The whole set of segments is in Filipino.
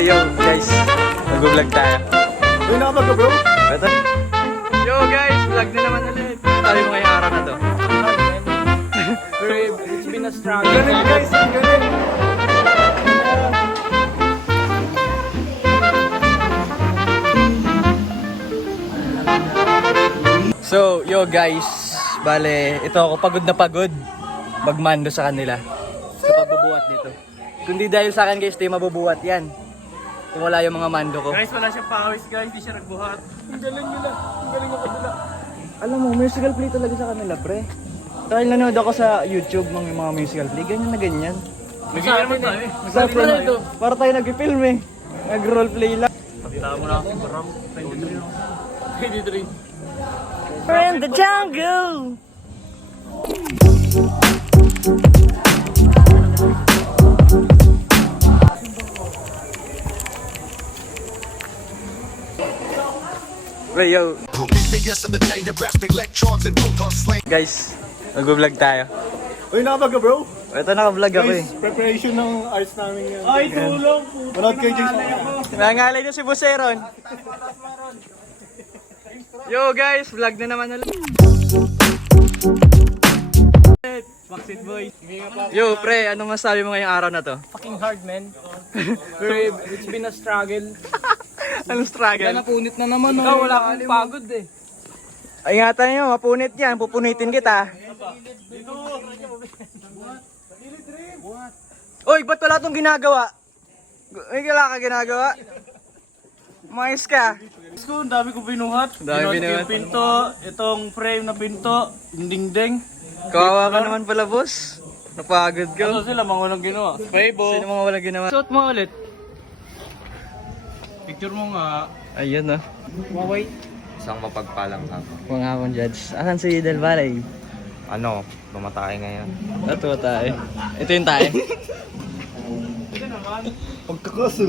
Hey yo guys, mag-vlog tayo. Uy, nakablog ka bro? Ito. Yo guys, vlog na naman ulit. Sabi mo ngayong araw na to. It's been a struggle. Galing guys, galing. So, yo guys, bale, ito ako pagod na pagod magmando sa kanila sa pagbubuhat nito. Kundi dahil sa akin guys, di mabubuhat yan. Kung wala yung mga mando ko. Guys, wala siyang pawis guys, di siya nagbuhat. Ang galing nila, ang galing ako nila. Alam mo, musical play talaga sa kanila, pre. Dahil nanood ako sa YouTube ng mga musical play, ganyan na ganyan. Nag-iinom naman tayo eh. Sa para tayo nag-film eh. Nag-roleplay lang. Pagkita mo na ako, parang 23. We're in the jungle! Wait, yo. Guys, mag-vlog tayo. Uy, nakablog ka bro? Ito naka-vlog ako eh. Guys, preparation ng arts namin yan. Ay, tulong! Manood kayo Jason. Nangalay niyo si Buseron. Yo guys, vlog na naman ulit. Backseat boys. Yo pre, anong masabi mo ngayong araw na to? Fucking hard, man. It's been a struggle. Anong struggle? Napunit na naman. Ikaw, wala akong pagod eh. Ay, ingatan nyo, mapunit yan. Pupunitin kita. Oy, ba't wala tong ginagawa? Ay, wala ka ginagawa? Mais ka. Ang dami ko binuhat. Dami binuhat. Yung pinto, itong frame na pinto, yung dingding. Kawawa ka naman pala, boss. Napagod Ano ka. sila, mga walang ginawa. Paybo. Sino mga walang ginawa? Suot mo ulit. Picture mo nga. Ayun, oh. Waway. Isang mapagpalang ako. Mga akong judge. Asan si Del Valle? Ano, lumatay ngayon. Ito tayo. Ito yung tayo. Pagkakaso.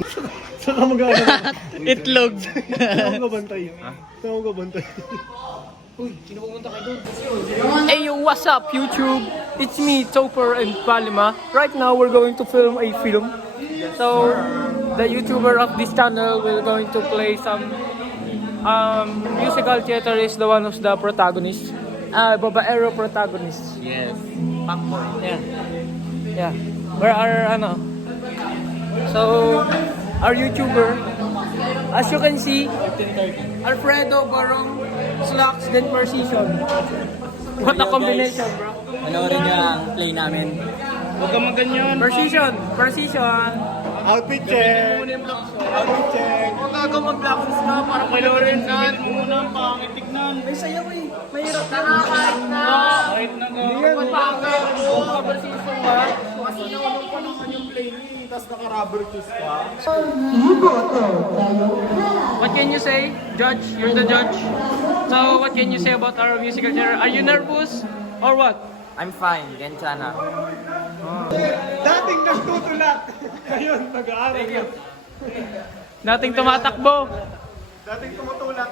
Saan ka mag-aaral? Itlog. Saan ka bantay? Saan ka bantay? Hey yo, what's up YouTube? It's me, Topper and Palima. Right now we're going to film a film. So the YouTuber of this channel will going to play some musical theater is the one who's the protagonist. Babaero protagonist. Yes. Pakboy. Yeah. Yeah. Where are So our YouTuber, as you can see, Alfredo Barong Slacks then Precision. What a combination, bro. Panoorin nyo ang play namin. Huwag kang maganyan. Precision. Outfit check! Outfit check! Huwag kang mag-blackness na para panoorin na. Muna ang pangit tignan. May sayaw eh. Mahirap na kahit na. Kahit na nga. Huwag pangit. Huwag ka Precision ba? Kasi naunong pa naman yung play ni. Tapos naka-rubber shoes ka. What can you say, Judge? You're the judge. So, what can you say about our musical theater? Are you nervous? Or what? I'm fine, Genchana. Dating nagtutulak! Ngayon, nag-aaral ka. Dating tumatakbo. Dating tumutulak.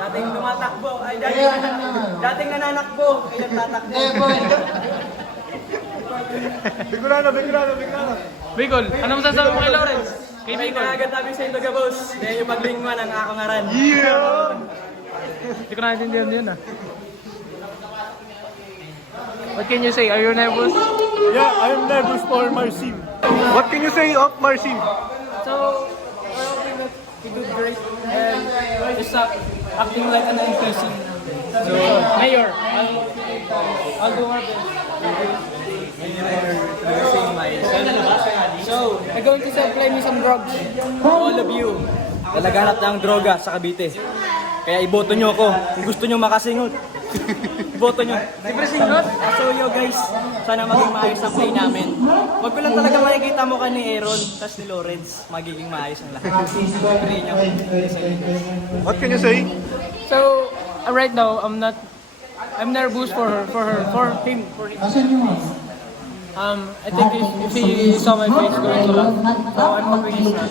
Dating tumatakbo, ay dating nananakbo, ay nagtatakbo. Bigurano. Bicol, ano masasabi mo kay Lawrence? Kay Bicol. Agad namin sa ito, boss. Dahil yung paglingwan ang akong ngaran. Yeah! Hindi ko naintindihan yun ah. What can you say? Are you nervous? Yeah, I'm nervous for Marcin. What can you say of Marcin? So, we're hoping that we do great and just acting like an NPC. So, Mayor, I'll do our best. So, I'm going to supply me some drugs. All of you, nalaganap ng droga sa Cavite. Kaya iboto nyo ako kung gusto nyo makasingot. Iboto nyo. Libre singot? So yo guys, sana maging maayos ang play namin. Huwag ko lang talaga makikita mo ka ni Aaron, tas ni Lawrence, magiging maayos ang lahat. Pray nyo. What can you say? So, right now, I'm nervous for him. I think if he saw my face going to laugh, so I'm hoping he's not.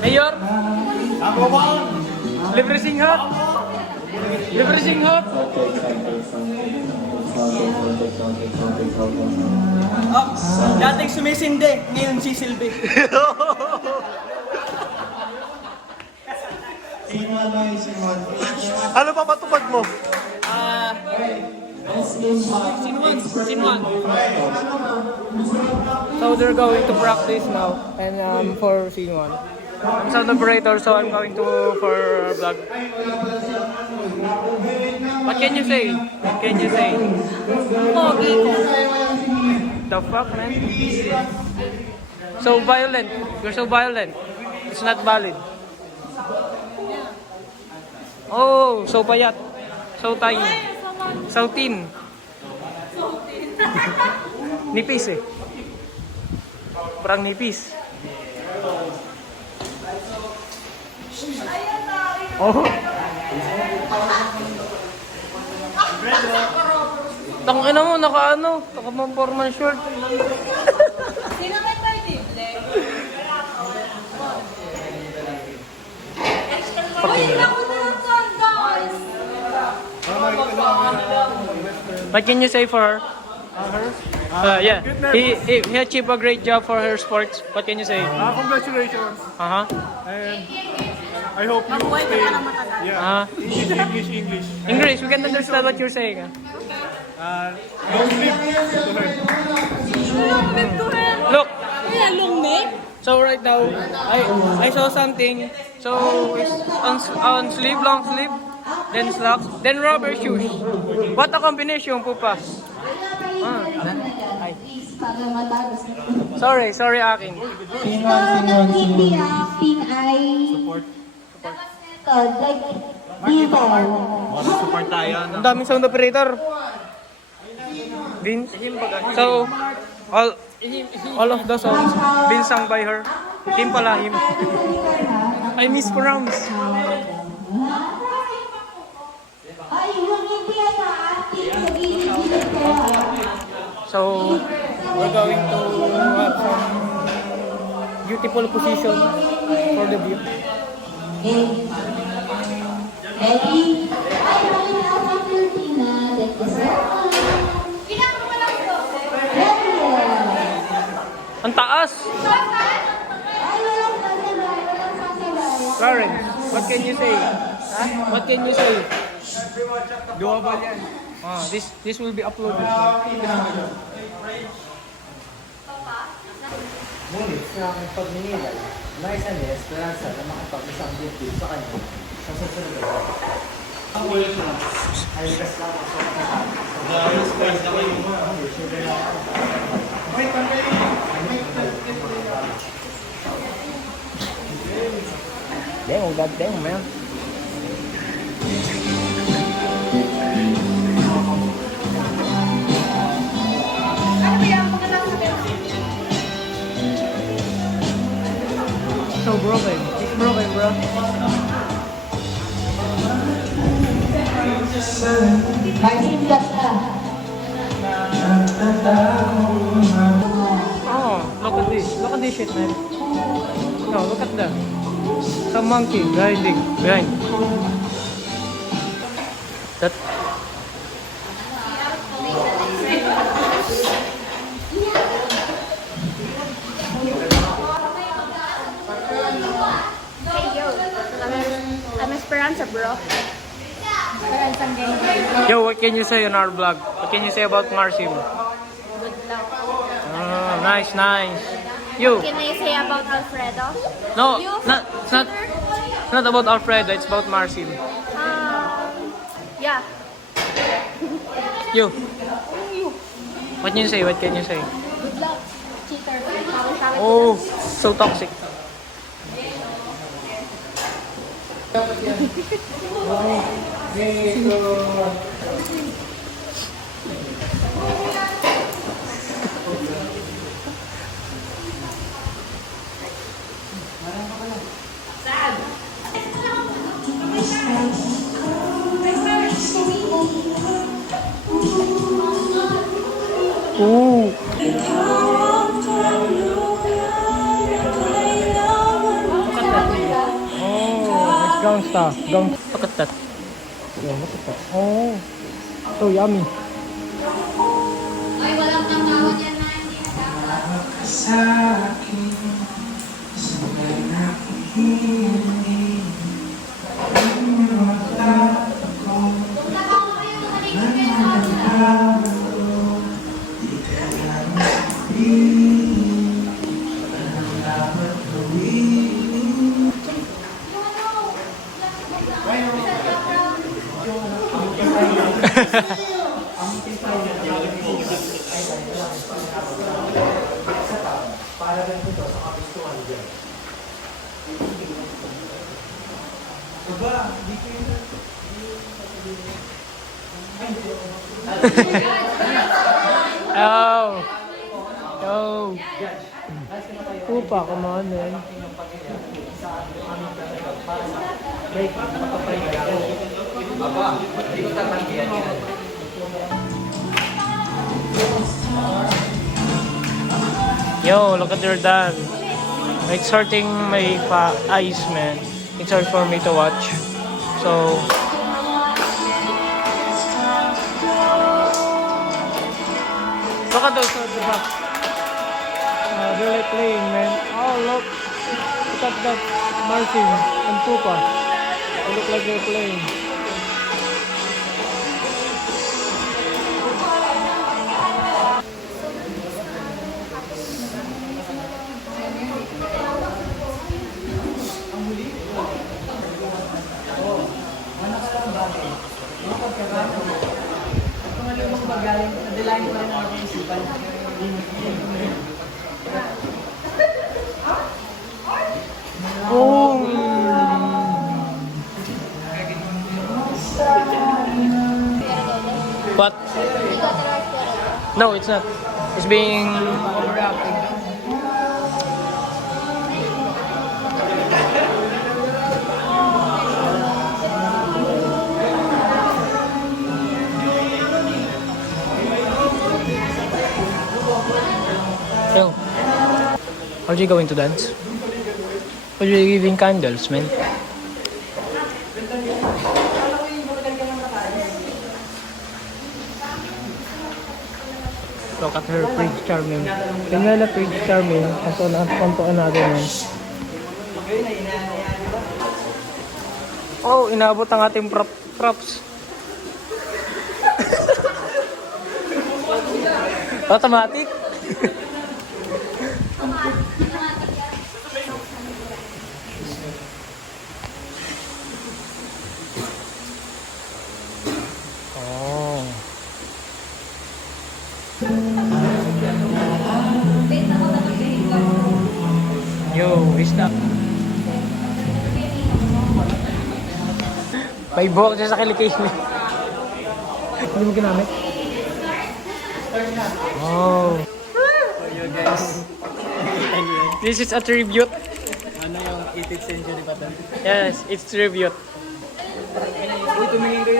Mayor! Libre singhot! Oh, dating sumisindi, ngayon sisilbi. Ano pa patupad mo? Scene 1. So they're going to practice now and for scene 1. I'm sound operator, so I'm going to for a vlog. What can you say? What can you say? Pogi ko. The fuck, man? So violent. You're so violent. It's not valid. Oh, so payat. So tiny. So thin. Nipis eh. Parang nipis. Oh. Tangina mo, naka-ano? Naka-formal short. Sino may partible? Uy, ako na lang guys! What can you say for her? Yeah, he achieved a great job for her sports. What can you say? Congratulations. Uh-huh. And I hope you Mabuhay ka stay. pa ng matagal. Yeah. English. English, we can understand what you're saying. Don't sleep to her. Lumit to him! Look, Kaya lumit? so right now, I saw something. So it's on sleeve, long sleeve, then slacks, then rubber shoes. What a combination, pupa. Ay. Sorry akin. Ito ng hindi acting ay support. Like, evil. Ang daming sound operator. Vince. So, all of the songs been sung by her. Team pala him. I miss proms. Ay, yung hindi na acting, nagigilid kayo. So, we're going to have some beautiful position for the view. Ready? Ay, may nasa Filipina. That is all. Ready? Ang taas! Ay, walang sasabay, walang sasabay. Lauren, what can you say? What can you say? Doable yan. This will be uploaded. Ngunit sa aking pagninilay, may isa ni Esperanza na makapag-isang bukid sa kanya sa susunod na buwan. Ang ulit na ay ligas lamang sa katahan. Damn, god damn, man. So broken. It's broken, bro. Martin Plata. Oh, look at this. Look at this shit, man. No, look at that. Some monkey grinding behind. That. Hey yo, I'm Esperanza bro. Esperanza gang. Yo, what can you say on our vlog? What can you say about Marsim? Good luck. Oh, nice. You. Can I say about Alfredo? No, You? it's not about Alfredo. It's about Marsim. Yeah. You. What can you say? Good luck. Cheater. Tawag-tawag Oh, so toxic. Ooh. Oh, it's gangsta. Look at that. Yeah, look at that. Oh, so yummy. Para rin ito sa kapistuhan dyan. Diba? Di ko yun. Oh. Oh. Pupa, come on, man. Yo, look at your dad. It's hurting my eyes, man. It's hard for me to watch. So, look at those at the back. They're like playing, man. Oh, look. Look at that Martin and Pupa. They look like they're playing. Oh. What? No, it's not. It's being overacted. Phil, are you going to dance? Are you giving candles, man? Look at her, Prince Charming. Tingnan na Prince Charming. Kontuan natin yan. Oh, inabot ang ating props. Automatic? Oh. Yo, is na. May buhok siya sa kilikis niya. Hindi mo ginamit? Oh. So yun guys. This is a tribute. Ano yung 18th century pa to? Yes, it's tribute. Uy, tumingin kayo.